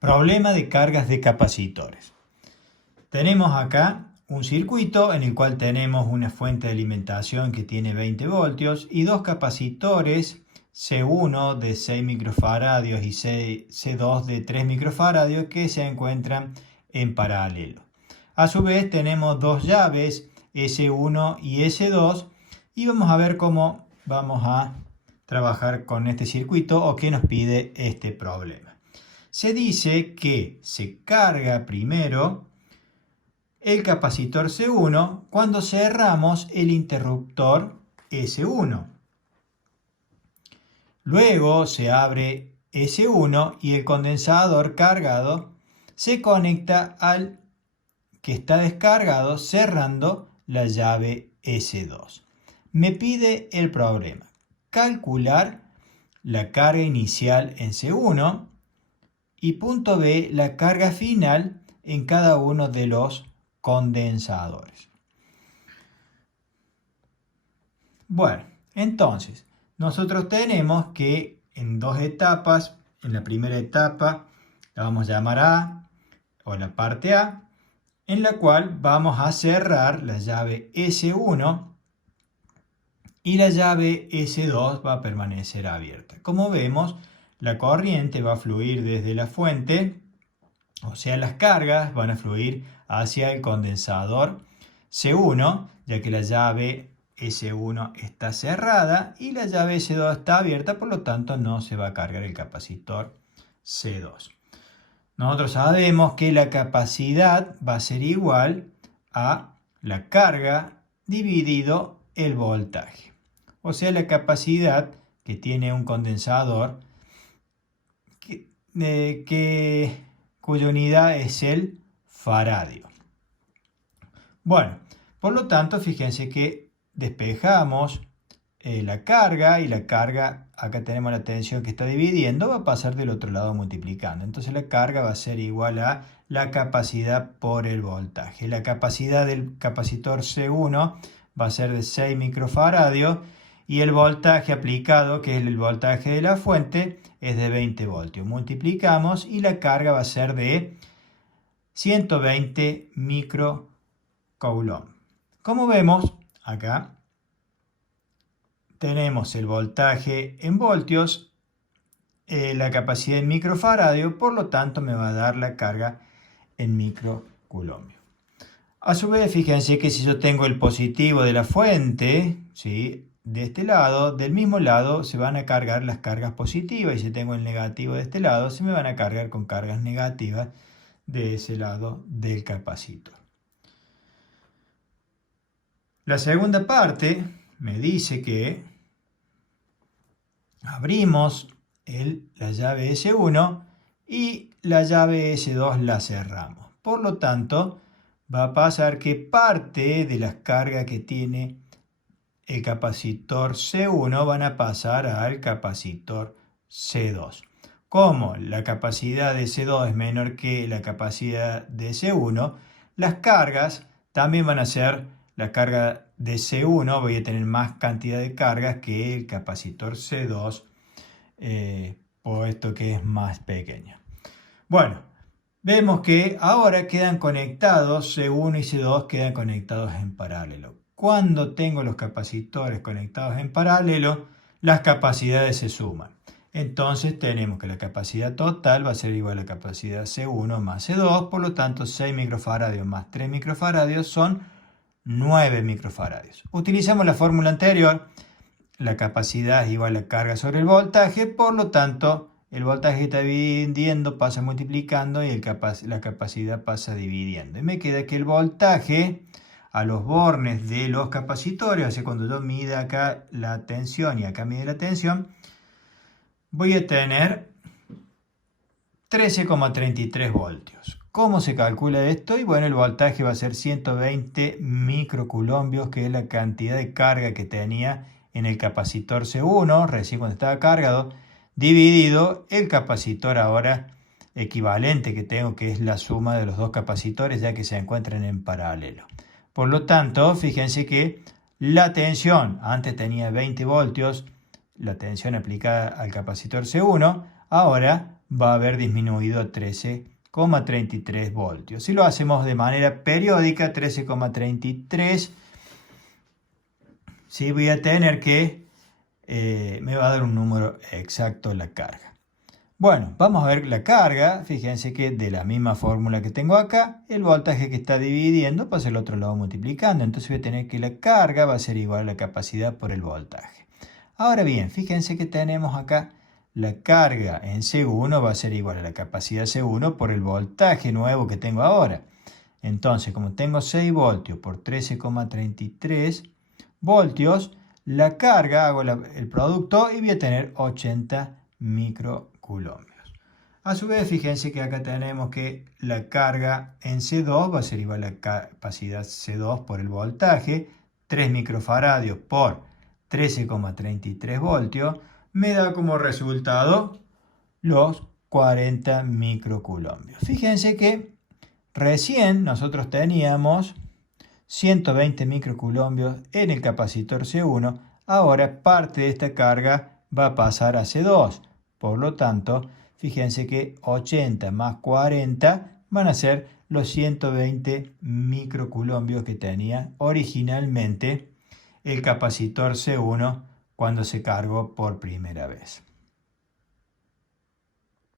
Problema de cargas de capacitores. Tenemos acá un circuito en el cual tenemos una fuente de alimentación que tiene 20 voltios y dos capacitores C1 de 6 microfaradios y C2 de 3 microfaradios que se encuentran en paralelo. A su vez tenemos dos llaves S1 y S2 y vamos a ver cómo vamos a trabajar con este circuito o qué nos pide este problema. Se dice que se carga primero el capacitor C1 cuando cerramos el interruptor S1. Luego se abre S1 y el condensador cargado se conecta al que está descargado cerrando la llave S2. Me pide el problema. Calcular la carga inicial en C1 y punto B, la carga final en cada uno de los condensadores. Bueno, entonces, nosotros tenemos que en dos etapas, en la primera etapa la vamos a llamar A o la parte A, en la cual vamos a cerrar la llave S1 y la llave S2 va a permanecer abierta. Como vemos, la corriente va a fluir desde la fuente, o sea, las cargas van a fluir hacia el condensador C1, ya que la llave S1 está cerrada y la llave S2 está abierta, por lo tanto no se va a cargar el capacitor C2. Nosotros sabemos que la capacidad va a ser igual a la carga dividido el voltaje. O sea, la capacidad que tiene un condensador cuya unidad es el faradio. Bueno, por lo tanto, fíjense que despejamos la carga y la carga, acá tenemos la tensión que está dividiendo, va a pasar del otro lado multiplicando. Entonces la carga va a ser igual a la capacidad por el voltaje. La capacidad del capacitor C1 va a ser de 6 microfaradios y el voltaje aplicado, que es el voltaje de la fuente, es de 20 voltios. Multiplicamos y la carga va a ser de 120 microcoulomb. Como vemos acá, tenemos el voltaje en voltios, la capacidad en microfaradio, por lo tanto me va a dar la carga en microcoulomb. A su vez, fíjense que si yo tengo el positivo de la fuente, ¿sí?, de este lado, del mismo lado se van a cargar las cargas positivas, y si tengo el negativo de este lado, se me van a cargar con cargas negativas de ese lado del capacitor. La segunda parte me dice que abrimos la llave S1 y la llave S2 la cerramos. Por lo tanto, va a pasar que parte de las cargas que tiene el capacitor C1 van a pasar al capacitor C2. Como la capacidad de C2 es menor que la capacidad de C1, las cargas también van a ser la carga de C1, voy a tener más cantidad de cargas que el capacitor C2, puesto que es más pequeño. Bueno, vemos que ahora quedan conectados, C1 y C2 quedan conectados en paralelo. Cuando tengo los capacitores conectados en paralelo, las capacidades se suman. Entonces tenemos que la capacidad total va a ser igual a la capacidad C1 más C2, por lo tanto 6 microfaradios más 3 microfaradios son 9 microfaradios. Utilizamos la fórmula anterior, la capacidad es igual a la carga sobre el voltaje, por lo tanto el voltaje está dividiendo, pasa multiplicando y la capacidad pasa dividiendo. Y me queda que el voltaje a los bornes de los capacitores, o sea, cuando yo mida acá la tensión y acá mide la tensión, voy a tener 13,33 voltios. ¿Cómo se calcula esto? Y bueno, el voltaje va a ser 120 microcoulombios, que es la cantidad de carga que tenía en el capacitor C1, recién cuando estaba cargado, dividido el capacitor ahora equivalente que tengo, que es la suma de los dos capacitores, ya que se encuentran en paralelo. Por lo tanto, fíjense que la tensión, antes tenía 20 voltios, la tensión aplicada al capacitor C1, ahora va a haber disminuido a 13,33 voltios. Si lo hacemos de manera periódica, 13,33, sí, voy a tener que, me va a dar un número exacto la carga. Bueno, vamos a ver la carga. Fíjense que de la misma fórmula que tengo acá, el voltaje que está dividiendo, pues el otro lo va multiplicando. Entonces voy a tener que la carga va a ser igual a la capacidad por el voltaje. Ahora bien, fíjense que tenemos acá la carga en C1 va a ser igual a la capacidad C1 por el voltaje nuevo que tengo ahora. Entonces, como tengo 6 voltios por 13,33 voltios, la carga, hago el producto y voy a tener 80 microculombios. A su vez, fíjense que acá tenemos que la carga en C2 va a ser igual a la capacidad C2 por el voltaje, 3 microfaradios por 13,33 voltios, me da como resultado los 40 microculombios. Fíjense que recién nosotros teníamos 120 microculombios en el capacitor C1, ahora parte de esta carga va a pasar a C2. Por lo tanto, fíjense que 80 más 40 van a ser los 120 microculombios que tenía originalmente el capacitor C1 cuando se cargó por primera vez.